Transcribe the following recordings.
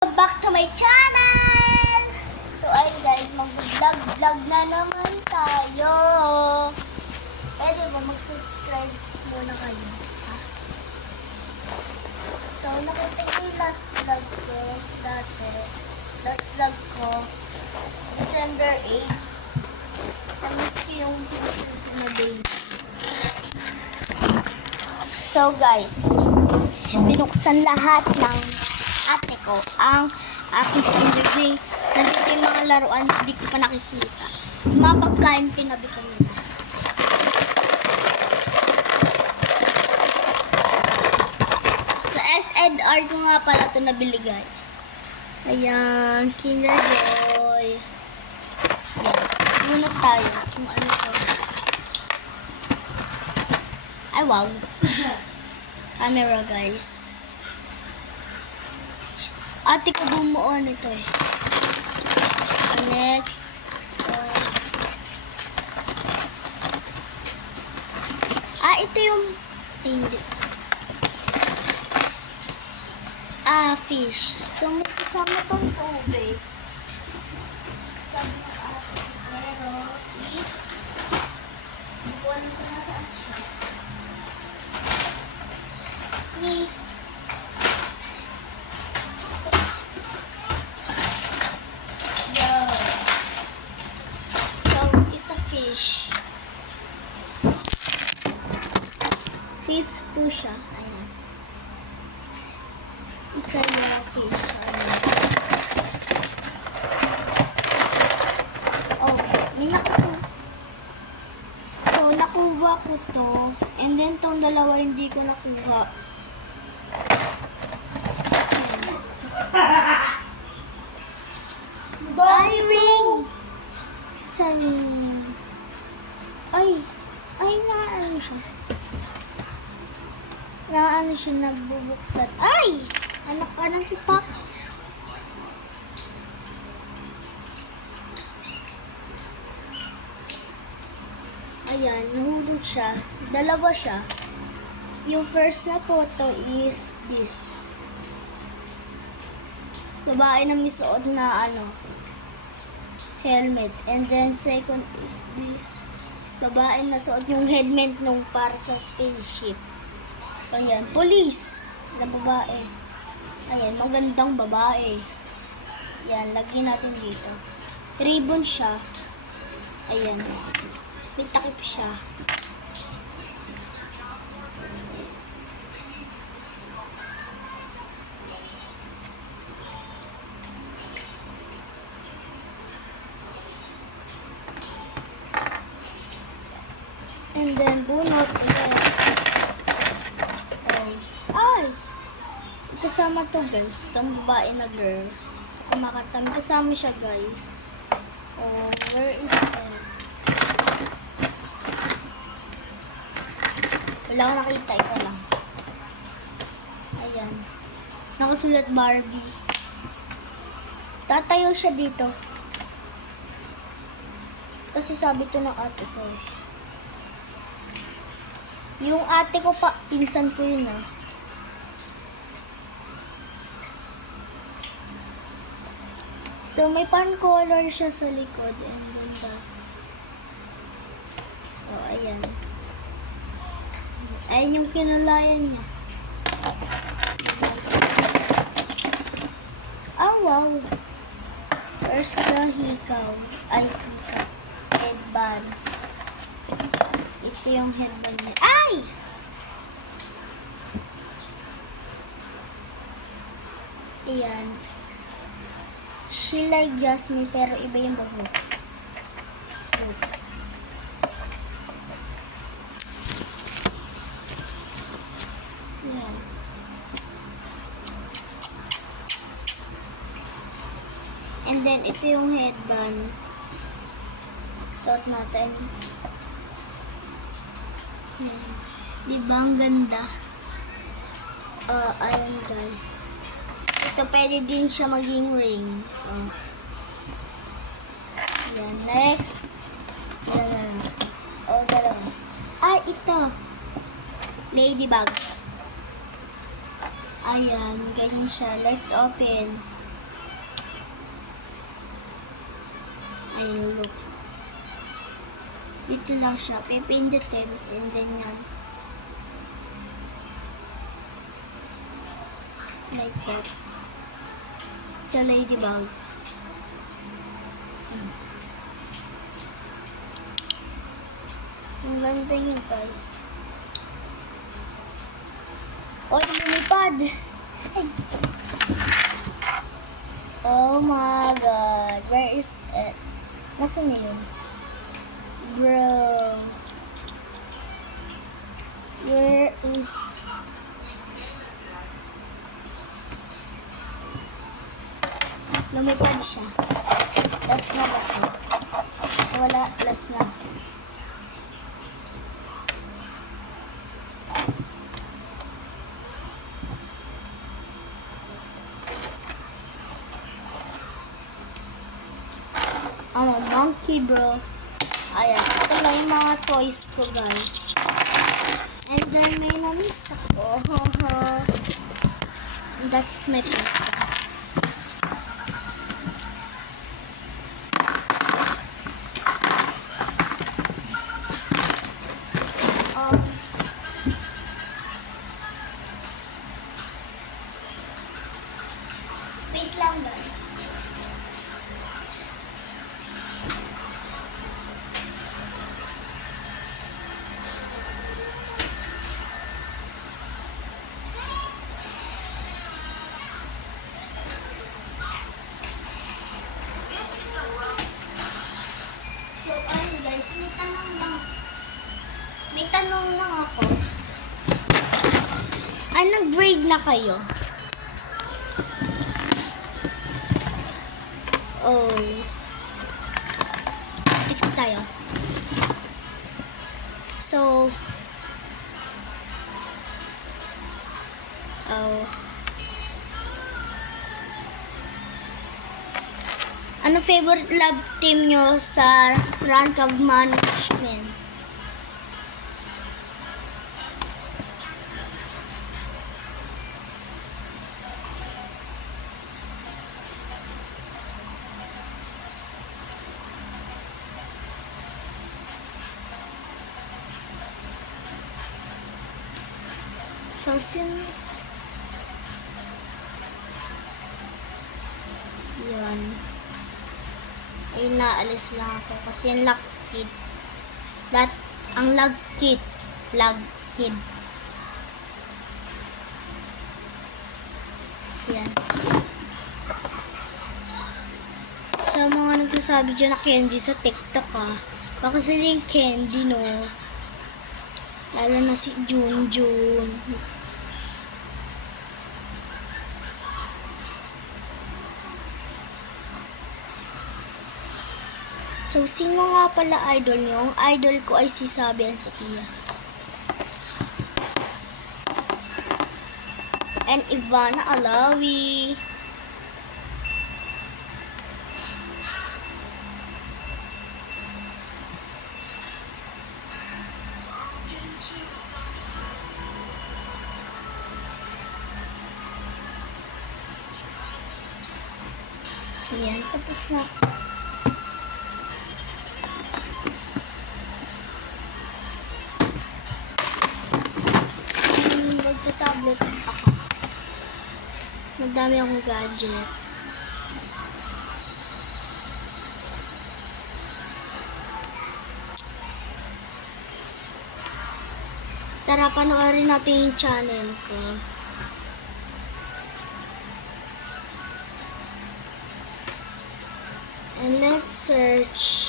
Back to my channel! So ayun guys, mag-vlog na naman tayo. Pwede ba mag-subscribe muna kayo? Ha? So nakita ko yung last vlog ko dati. Last vlog ko, December 8. Namiss ko yung pieces na baby. So guys, binuksan lahat ng ate ko ang aking Kinder Joy. Nandito yung mga laruan, hindi ko pa nakikita. Mga pagkain, tinabi ko muna. Sa SNR ko nga pala ito nabili guys. Ayan, Kinder Joy. Ayan, bunot tayo kung ano to. Ay wow. Camera guys. Ate ko bumuo nito eh. Next. Ito yung hindi. Fish. So, may kasama tong tubig. Sabi ng ate. Pero, it's hindi ko alam kung nasaan siya. Fish. Fish po siya. Ayan. Isa yung fish. Ayan. Oh, may nakasunod. So, nakuha ko to. And then, tong dalawa hindi ko nakuha. Ay, ring! It's a ring. Ay, naano siya. Naano siya nagbubuksan. Ay! Anak ka ng tipak. Ayan, nahulog siya. Dalawa siya. Yung first na photo is this. Babae na may suot na helmet. And then second is this. Babae na suot yung helmet nung para sa spaceship. Ayan, police na babae. Ayan, magandang babae. Ayan, lagyan natin dito. Ribbon siya. Ayan. May takip siya. And then, bunot ulit. Ay! Kasama to guys. Itong babae na girl. Kumakatam. Kasama siya guys. Oh, where is it? Wala ko nakita. Ito lang. Ayan. Nakasulat Barbie. Tatayo siya dito. Kasi sabi to ng ate ko eh. Yung ate ko pa, pinsan ko yun ah. So, may pan color siya sa likod. And ganda. Oh, ayan. Ayan yung kinulayan niya. Wow. Where's the hikaw? Ay, hikaw. Headband. Ito yung headband niya. Ay! Ayan. She like Jasmine pero iba yung buhok. Ayan. And then ito yung headband. Suot natin. Diba ang ganda? Ayan guys. Ito pwede din siya maging ring. Yan, next. Dalawa. Ito. Ladybug. Ayan, ganyan siya. Let's open. Ayun, look. Dito lang siya. Pipindutin. And then yan. Like that. Sa ladybug. Ang ganda niya, guys. Oh, lumipad! Ay. Oh my god. Where is it? Nasaan na yun? Bro. Where is... Lumipad siya. Last na ba ito? Wala, last na. I'm a monkey, bro. Ayan, ito lang yung mga toys ko, guys. And then may na-miss ako. That's my pizza. Wait lang, guys. So, ayun guys, may tanong lang ako. Nag-grade na kayo? Oh. Next tayo. So, ano favorite love team nyo sa rank of management? So, yun. Ay, naalis lang ako kasi yung lock kid. Ang lag kid. Yan. Sa mga nagsasabi dyan na candy sa TikTok baka sila yung candy, no? Lalo na si Junjun. So, sino nga pala idol nyo? Ang idol ko ay si Sabi and Sophia. And Ivana Alawi. Yan, tapos na. Magta-tablet ako. Madami akong gadget. Tara, panoorin natin yung channel ko. And let's search.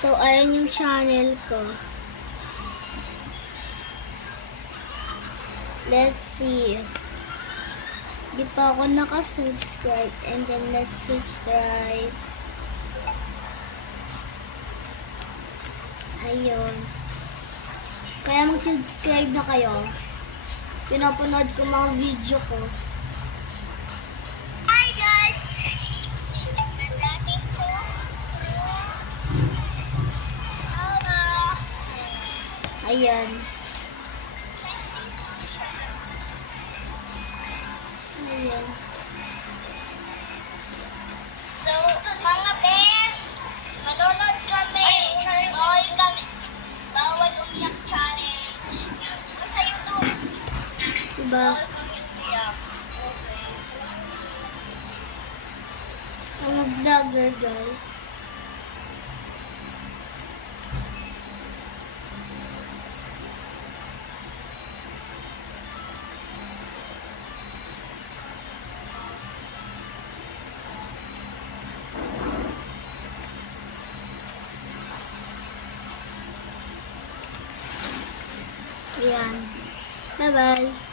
So, ayan yung channel ko. Let's see. Di pa ako nakasubscribe. And then, let's subscribe. Ayun. Kaya mag-subscribe na kayo. Pinapanood ko mga video ko. Hi guys! Nandapin ko. Ayan. Ayan. So, mga bes, manonood kami. Bawal kami. Bawal umiyak challenge. Sa YouTube. Diba? Bawal kami umiyak. Okay. I'm a vlogger, guys. Ayan. Bye-bye.